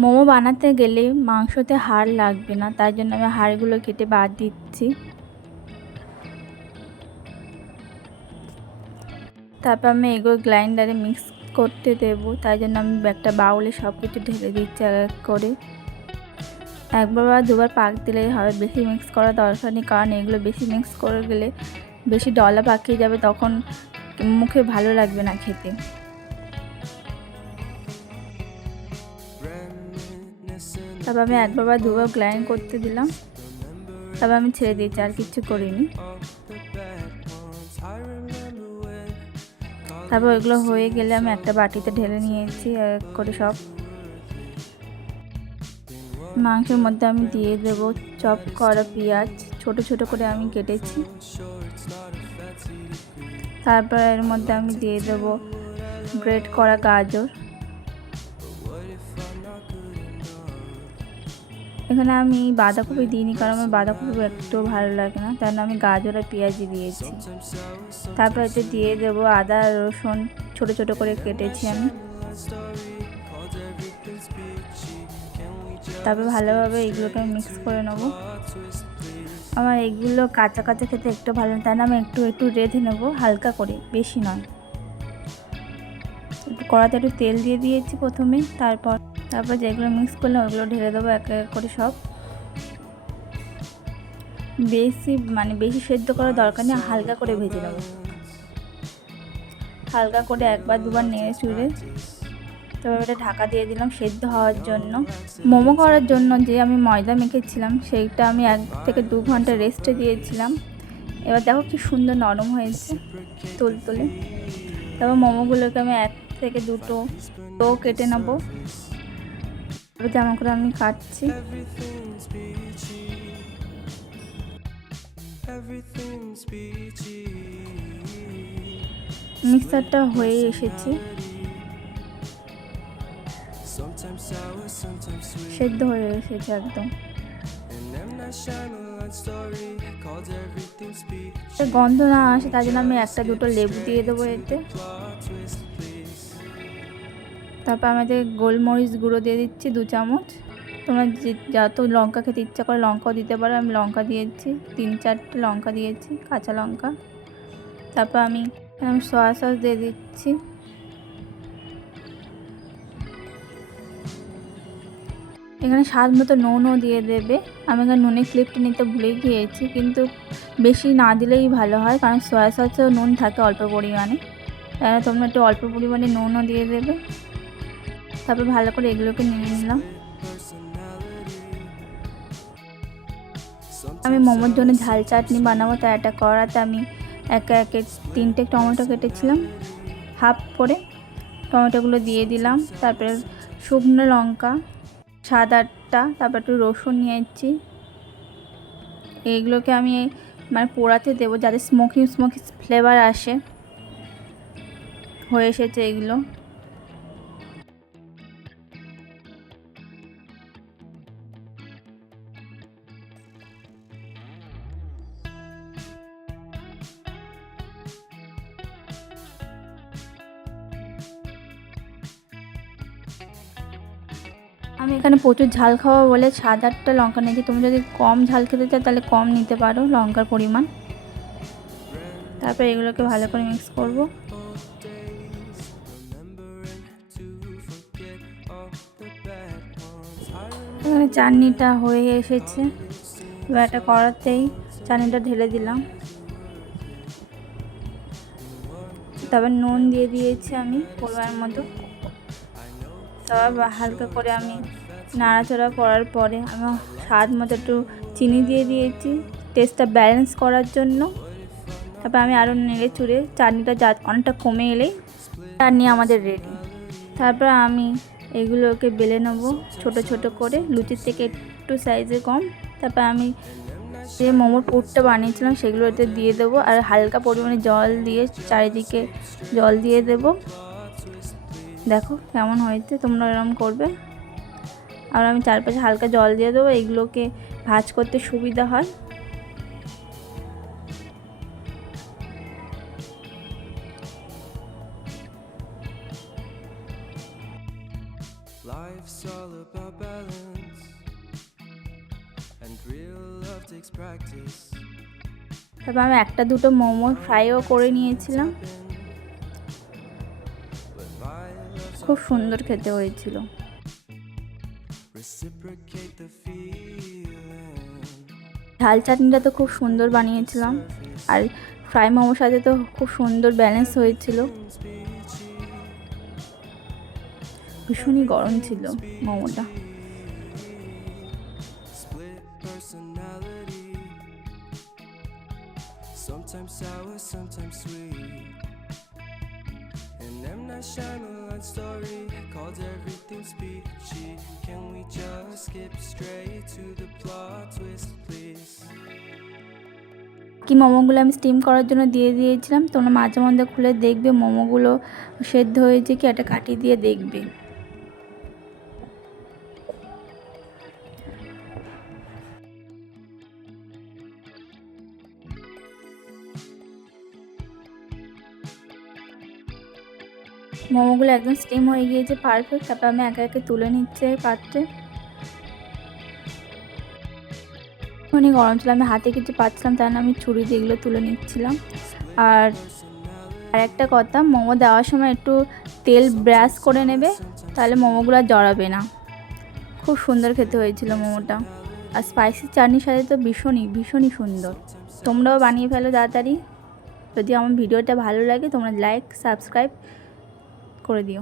মোমো বানাতে গেলে মাংসতে হাড় লাগবে না, তাই জন্য আমি হাড়গুলো কেটে বাদ দিচ্ছি। তারপর আমি এগুলো গ্রাইন্ডারে মিক্স করতে দেবো, তাই জন্য আমি একটা বাউলে সব কিছু ঢেলে দিচ্ছি এক এক করে। একবার বা দুবার পাক দিলেই হবে, বেশি মিক্স করার দরকার নেই, কারণ এগুলো বেশি মিক্স করে গেলে বেশি ডলা পাকিয়ে যাবে, তখন মুখে ভালো লাগবে না খেতে। তারপর আমি একবার বা দুবার গ্রাইন্ড করতে দিলাম, তারপর আমি ছেড়ে দিয়েছি, আর কিচ্ছু করিনি। তারপর ওইগুলো হয়ে গেলে আমি একটা বাটিতে ঢেলে নিয়েছি এক করে সব। মাংসের মধ্যে আমি দিয়ে দেবো চপ করা পেঁয়াজ, ছোট ছোট করে আমি কেটেছি। তারপর এর মধ্যে আমি দিয়ে দেবো গ্রেট করা গাজর। এখানে আমি বাঁধাকপি দিইনি, কারণ আমার বাঁধাকপি একটু ভালো লাগে না, তাই আমি গাজর আর পেঁয়াজি দিয়েছি। তারপর এতে দিয়ে দেবো আদা রসুন ছোট ছোট করে কেটেছি আমি। তারপর ভালোভাবে এগুলোকে আমি মিক্স করে নেবো। আমার এগুলো কাঁচা কাঁচা খেতে একটু ভালো, তাই না আমি একটু একটু রেঁধে নেবো হালকা করে, বেশি নয়। একটু কড়াতে একটু তেল দিয়ে দিয়েছি প্রথমে, তারপর যেগুলো মিক্স করলাম ওগুলো ঢেলে দেবো এক এক করে সব। বেশি সেদ্ধ করার দরকার নেই, হালকা করে ভেজে নেবো। হালকা করে একবার দুবার নেড়ে চুড়ে তারপর এটা ঢাকা দিয়ে দিলাম সেদ্ধ হওয়ার জন্য। মোমো করার জন্য যে আমি ময়দা মেখেছিলাম সেইটা আমি 1 থেকে 2 ঘন্টা রেস্টে দিয়েছিলাম। এবার দেখো কি সুন্দর নরম হয়েছে তুলতুলে। তারপর মোমোগুলোকে আমি 1 থেকে 2টো কেটে নেবো। যেমন করে আমি কাটছি। মিক্সারটা হয়ে এসেছে, সেদ্ধ হয়ে এসেছে একদম। গন্ধ না আসে তার জন্য আমি 1-2টো লেবু দিয়ে দেবো এতে। তারপর আমাদের গোলমরিচ গুঁড়ো দিয়ে দিচ্ছি 2 চামচ। তোমরা যত লঙ্কা খেতে ইচ্ছা করে লঙ্কাও দিতে পারো, আমি লঙ্কা দিয়েছি 3-4টে লঙ্কা দিয়েছি, কাঁচা লঙ্কা। তারপর আমি সয়া সস দিয়ে দিচ্ছি। এখানে স্বাদ মতো নুনও দিয়ে দেবে। আমি এখানে নুনের ক্লিপটা নিতে ভুলে গিয়েছি, কিন্তু বেশি না দিলেই ভালো হয়, কারণ সয়া সসেও নুন থাকে অল্প পরিমাণে, তাই তোমরা একটু অল্প পরিমাণে নুনও দিয়ে দেবে। তারপর ভালো করে এগুলোকে নিয়ে নিলাম। আমি মোমোর জন্য ঝাল চাটনি বানাবো, তাই একটা কড়াতে আমি একে 3টে টমেটো কেটেছিলাম হাফ করে, টমেটোগুলো দিয়ে দিলাম। তারপরে শুকনো লঙ্কা 7-8টা, তারপর একটু রসুন নিয়েছি। এইগুলোকে আমি পোড়াতে দেবো যাতে স্মোকি ফ্লেভার আসে। হয়ে এসেছে এগুলো। আমি এখানে প্রচুর ঝাল খাওয়া বলে 7-8টা লঙ্কা নিয়েছি। তুমি যদি কম ঝাল খেতে চাও তাহলে কম নিতে পারো লঙ্কার পরিমাণ। তারপর এগুলোকে ভালো করে মিক্স করব। এখানে চাটনিটা হয়ে এসেছে। এবার একটা কড়াতেই চাটনিটা ঢেলে দিলাম। তারপর নুন দিয়ে দিয়েছি আমি পরিমাণ মতো। তারপর হালকা করে আমি নাড়াচাড়া করার পরে আমি স্বাদ মতো একটু চিনি দিয়ে দিয়েছি টেস্টটা ব্যালেন্স করার জন্য। তারপর আমি আরও নেড়ে চুড়ে চাটনিটা অনেকটা কমে এলেই চাটনি আমাদের রেডি। তারপর আমি এগুলোকে বেলে নেবো ছোট ছোট করে, লুচির থেকে একটু সাইজে কম। তারপর আমি যে মোমোর পুরটা বানিয়েছিলাম সেগুলো এতে দিয়ে দেবো, আর হালকা পরিমাণে জল দিয়ে চারিদিকে জল দিয়ে দেবো। দেখো কেমন হয়েছে, তোমরা এরকম করবে। আর আমি চারপাশে হালকা জল দিয়ে দেবো, এগুলোকে ভাজ করতে সুবিধা হয়। Life's all about balance, and real love takes practice. তারপর আমি একটা দুটো মোমো ফ্রাইও করে নিয়েছিলাম, খুব সুন্দর খেতে হয়েছিল। Reciprocate the feeling. ঝাল চাটনিটা তো খুব সুন্দর বানিয়েছিলাম, আর ফ্রাই মোমোর সাথে তো খুব সুন্দর ব্যালেন্স হয়েছিল। ভীষণই গরম ছিল মোমোটা। Split personality, sometimes sour, sometimes sweet. An M. Night Shyamalan story called Everything's Peachy. Can we just skip straight to the plot twist, please? কি মোমোগুলো আমি স্টিম করার জন্য দিয়ে দিয়েছিলাম, তোমরা মাঝে মধ্যে খুলে দেখবে মোমোগুলো সেদ্ধ হয়েছে কি, একটা কাঠি দিয়ে দেখবে। মোমোগুলো একদম স্টিম হয়ে গিয়েছে পারফেক্ট। তারপর আমি একে একে তুলে নিচ্ছি পাত্রে। অনেক গরম ছিল, আমি হাতে কিছু পাচ্ছিলাম, তাই আমি ছুরি দিয়ে এগুলো তুলে নিচ্ছিলাম। আর একটা কথা, মোমো দেওয়ার সময় একটু তেল ব্রাশ করে নেবে, তাহলে মোমোগুলো আর জড়াবে না। খুব সুন্দর খেতে হয়েছিল মোমোটা, আর স্পাইসি চাটনির সাথে তো ভীষণই সুন্দর। তোমরাও বানিয়ে ফেলো তাড়াতাড়ি। যদি আমার ভিডিওটা ভালো লাগে তোমরা লাইক সাবস্ক্রাইব করে দিও।